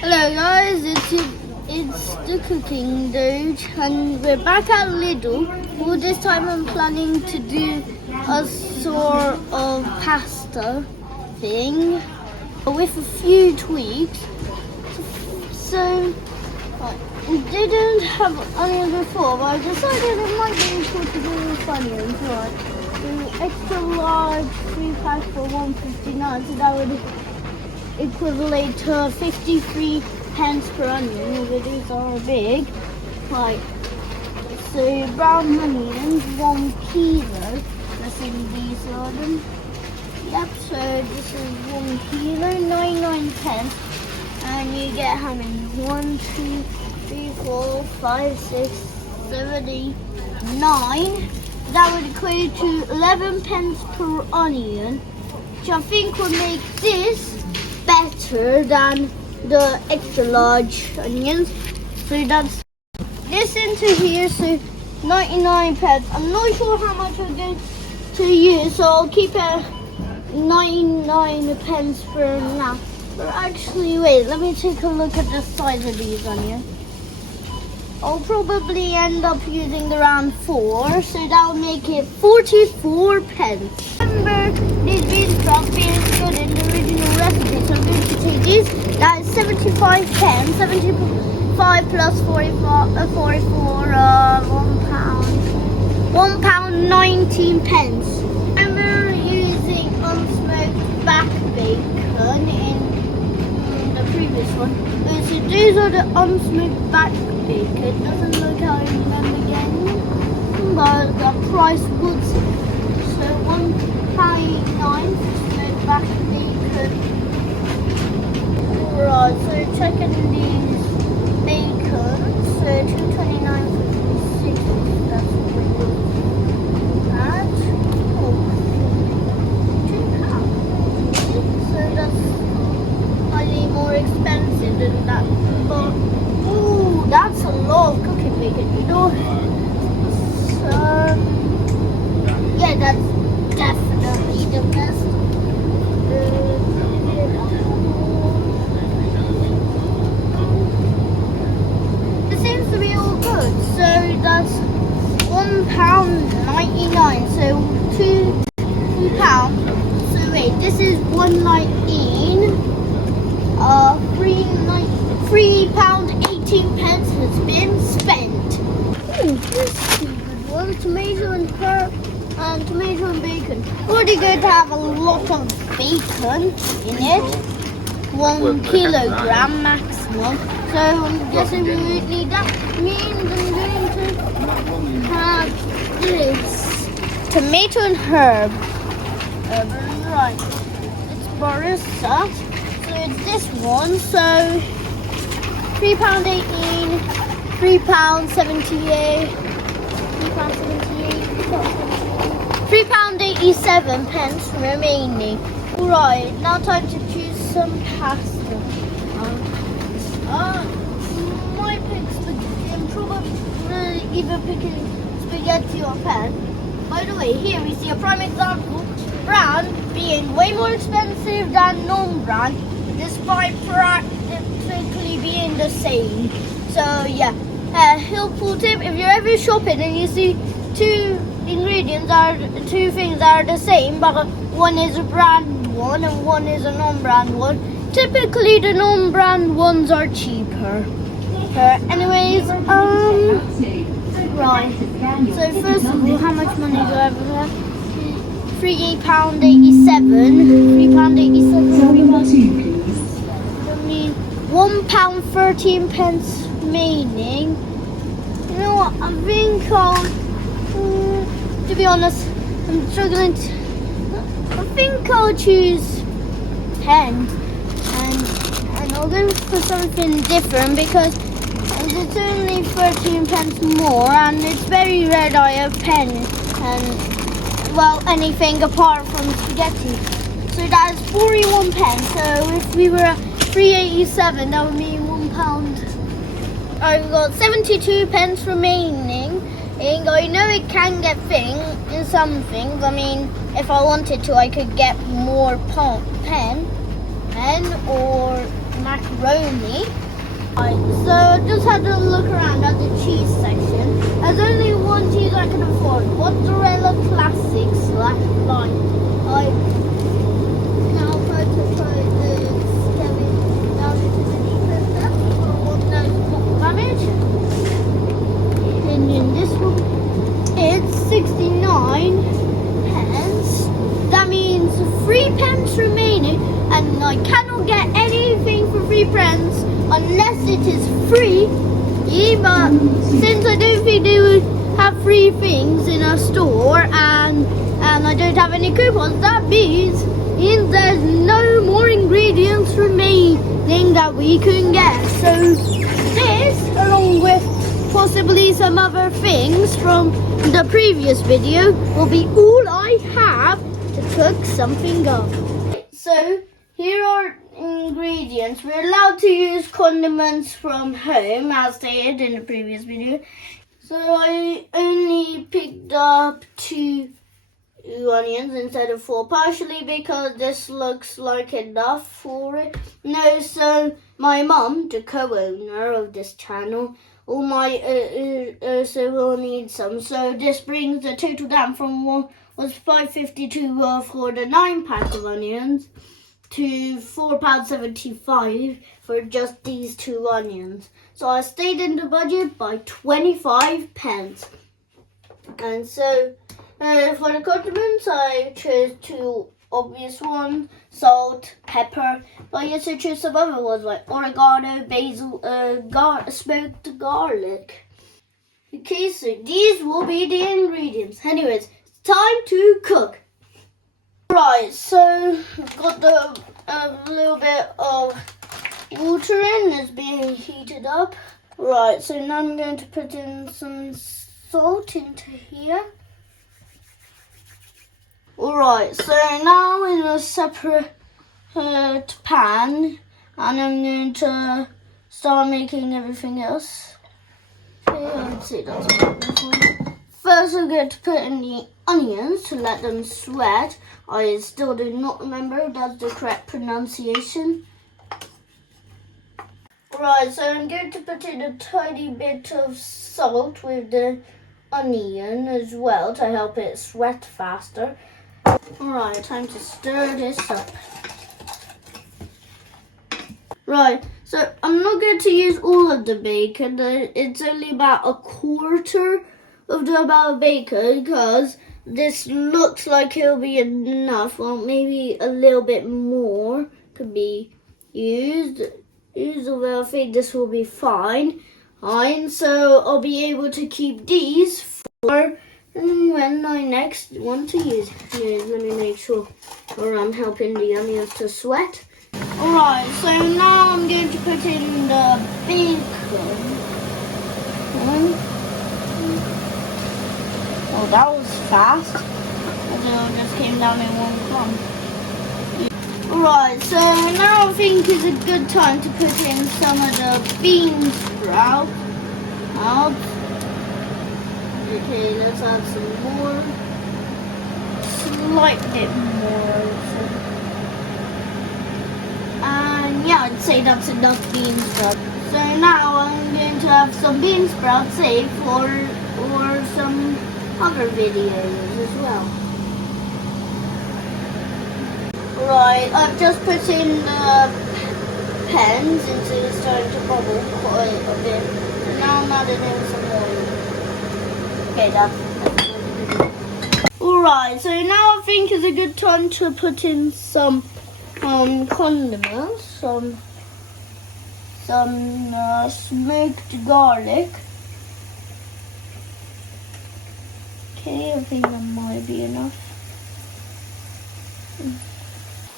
Hello guys, it's the cooking dude and we're back at Lidl. Well, this time I'm planning to do a sort of pasta thing with a few tweaks. So we didn't have onion before, but I decided it might be useful to do with onions. Right, the extra large 3 packs for 1.59, so that would equivalent to 53 pence per onion. These are big. Right. So brown onions, 1 kilo. Let's see these are them. Yep. So this is 1 kilo, 99 pence, and you get how many? 1, 2, 3, 4, 5, 6, 7, 8, 9. That would equate to 11 pence per onion, which I think would make this better than the extra large onions. So that's this into here, so 99 pence. I'm not sure how much I'm going to use, so I'll keep it 99 pence for now. But actually, wait, let me take a look at the size of these onions. I'll probably end up using around 4, so that'll make it 44 pence. Remember, these bean sprouts being good in the original recipe, so I'm going to take these. That is 75 pence, 75 plus 44, £1 pound 19 pence. Remember using unsmoked back bacon in the previous one. So these are the unsmoked back bacon. Doesn't look how I remember getting, but the price was so £1.89 for smoked back bacon. Right, so checking these bacon, so 2.29 for 6. That's what we do. And £2. So that's slightly more expensive than that. But ooh, that's a lot of cooking bacon, you know. So yeah, that's definitely the best. It seems to be all good. So that's £1.99. So £2. So wait, this is 1.19. £3.18 has been spent. Ooh, this is a good one. Tomato and herb and tomato and bacon. Already going to have a lot of bacon in it. 1 kilogram maximum. So I'm guessing we would need that. Means I'm going to have this tomato and herb. Right. It's barista. So it's this one, so £3.18, £3.78, £3.87 pence remaining. Right, now time to choose some pasta. Might pick spaghetti. I'm probably either picking spaghetti or pan. By the way, here we see a prime example. Brand being way more expensive than non-brand, despite practically being the same. So yeah, helpful tip: if you're ever shopping and you see two things that are the same, but one is a brand one and one is a non-brand one, typically the non-brand ones are cheaper. Anyways, right. So first of all, how much money do I have? £3.87. £1.13 pence remaining. You know what? I think I'll. To be honest, I'm struggling. I think I'll choose 10, and I'll go for something different because it's only 13 pence more, and it's very rare that I have pen and. Well, anything apart from spaghetti. So that is 41 pence. So if we were at 3.87, that would mean £1. I've got 72 pence remaining. And I know it can get in some things. I mean, if I wanted to, I could get more pen or macaroni. Right, so I just had to look around at the cheese section. There's only one cheese I can afford. Mozzarella Classic / Light. Now I'm going to try the Kevin down into the deeper stuff. What knows damage. And in this one, it's 69 pence. That means 3 pence remaining, and I cannot get anything for 3 pence unless it is free. Yeah, but since I don't think they would have free things in a store, and I don't have any coupons, that means there's no more ingredients remaining that we can get. So this, along with possibly some other things from the previous video, will be all I have to cook something up. So here are ingredients. We're allowed to use condiments from home, as stated in the previous video. So I only picked up 2 onions instead of 4, partially because this looks like enough for it. No, so my mum, the co-owner of this channel, all my so will need some. So this brings the total down from what was £5.52 for the 9-pack of onions to £4.75 for just these 2 onions. So I stayed in the budget by 25 pence. And so for the condiments, I chose 2 obvious ones: salt, pepper. But I also chose some other ones like oregano, basil, smoked garlic. Okay, so these will be the ingredients. Anyways, it's time to cook. Right, so I've got a little bit of water in. It's being heated up. Right, so now I'm going to put in some salt into here. Alright, so now in a separate pan, and I'm going to start making everything else. Okay, let's see, that's about this one. First, I'm going to put in the onions to let them sweat. I still do not remember if that's the correct pronunciation. Right, so I'm going to put in a tiny bit of salt with the onion as well to help it sweat faster. Right, time to stir this up. Right, so I'm not going to use all of the bacon. It's only about 1/4 of the amount of bacon, because this looks like it'll be enough. Well, maybe a little bit more could be used. Although I think this will be fine. So I'll be able to keep these for when I next want to use it. Anyways, let me make sure I'm helping the onions to sweat. Alright, so now I'm going to put in the bacon. Oh, that was fast. It just came down in one clump. Alright, so now I think is a good time to put in some of the bean sprouts. Okay, let's add some more. Slight bit more. And yeah, I'd say that's enough bean sprouts. So now I'm going to have some bean sprouts saved for some other videos as well. Right, I've just put in the pens into it's starting to bubble quite a bit. And now I'm adding in some oil. Okay, that's good. Alright, so now I think is a good time to put in some condiments, some smoked garlic. Okay, I think that might be enough.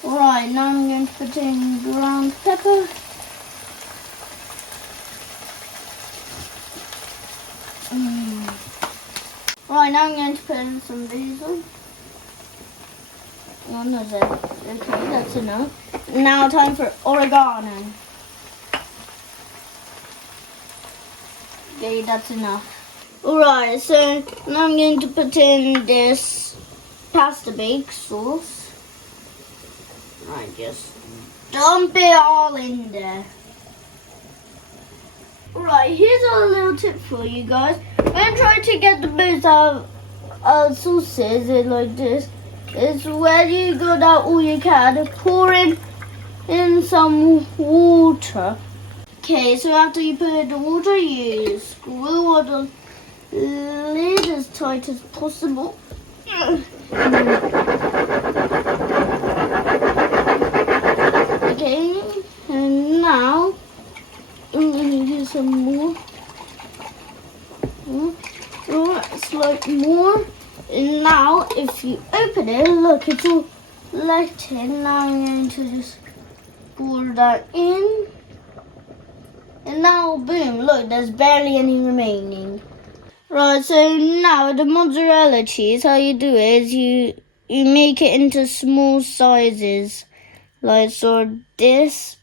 Right, now I'm going to put in ground pepper. Right, now I'm going to put in some basil. One of it. Okay, that's enough. Now time for oregano. Okay, that's enough. Alright, so now I'm going to put in this pasta bake sauce. I just dump it all in there. Right, here's a little tip for you guys. When trying to get the most out of sauces like this, is when you go down all you can, pour in some water. Okay, so after you put in the water, you screw on the lid as tight as possible. Okay, and now I'm going to do some more. It's like more. And now, if you open it, look, it's all let in. Now I'm going to just pour that in. And now, boom, look, there's barely any remaining. Right, so now the mozzarella cheese, how you do it is you make it into small sizes. Like, so this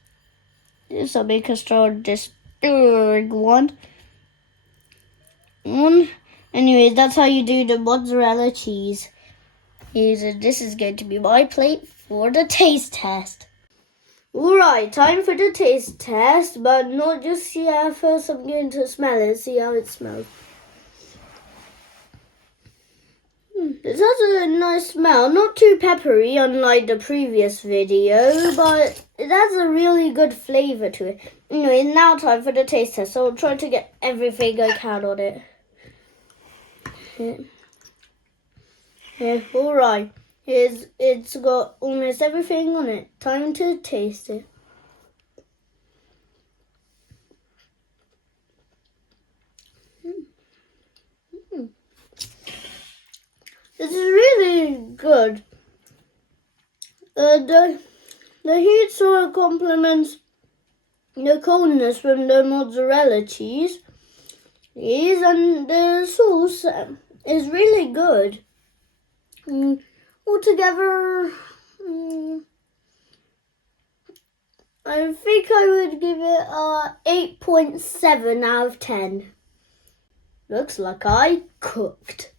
I'll make a start this big one. Anyways, that's how you do the mozzarella cheese. This is going to be my plate for the taste test. Alright, time for the taste test, but not just yet. First I'm going to smell it, see how it smells. This has a nice smell, not too peppery unlike the previous video, but it has a really good flavour to it. Anyway, now time for the taste test, so I'll try to get everything I can on it. Yeah, alright. It's got almost everything on it. Time to taste it. This is really good. The heat sort of complements the coldness from the mozzarella cheese. And the sauce is really good. Altogether, I think I would give it a 8.7 out of 10. Looks like I cooked.